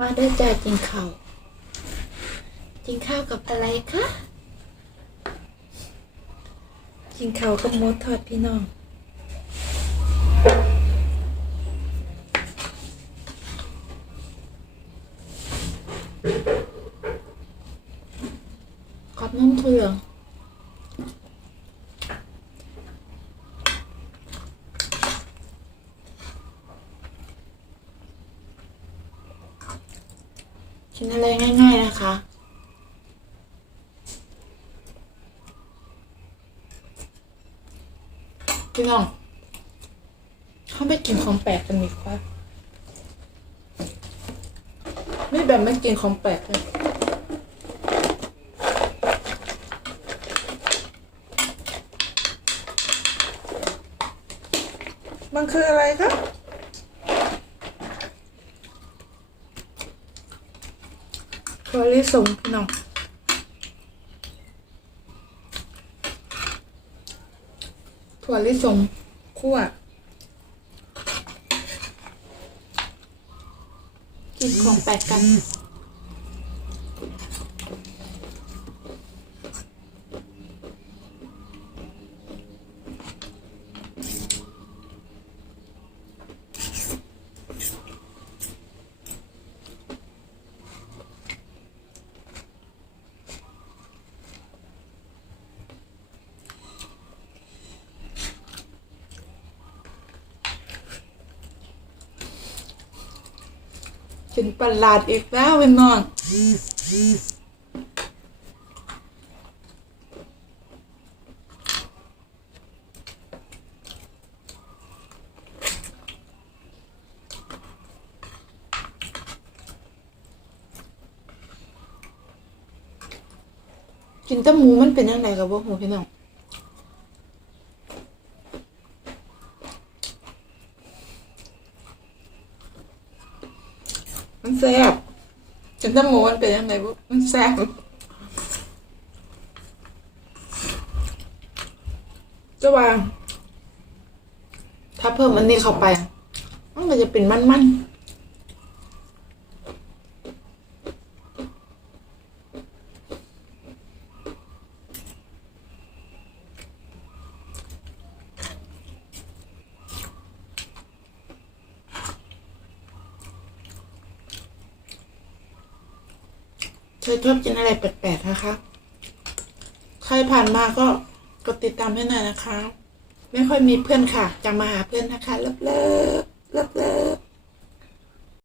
มาได้จ้ากินข้าวกินข้าวกับอะไรคะกินข้าวกับหมูทอดพี่น้องกับน้ำเกลือก กินอะไรง่าย ๆ นะคะ พี่น้อง เขาไม่กินของแปลกกันดีกว่าไม่แบบไม่กินของแปลกเลยมันคืออะไรครับ ถั่วลิสงพี่น้องถั่วลิสงคั่วกินของแปลกกัน กินประหลาดอีกแล้วเป็นนอนกินตะหมูมันเป็นยังไงกับพวกหมูพี่น้อง มันแซ่บฉันแตะหมูมันเป็นยังไงบุ๊มันแซ่บจะวางถ้าเพิ่มอันนี้เข้าไป มันก็จะเป็นมันๆ เคยชอบกินอะไรแปลกๆนะคะ ใครผ่านมาก็กดติดตามให้หน่อยนะคะ ไม่ค่อยมีเพื่อนค่ะ จะมาหาเพื่อนนะคะ เลิฟเลิฟเลิฟเลิฟ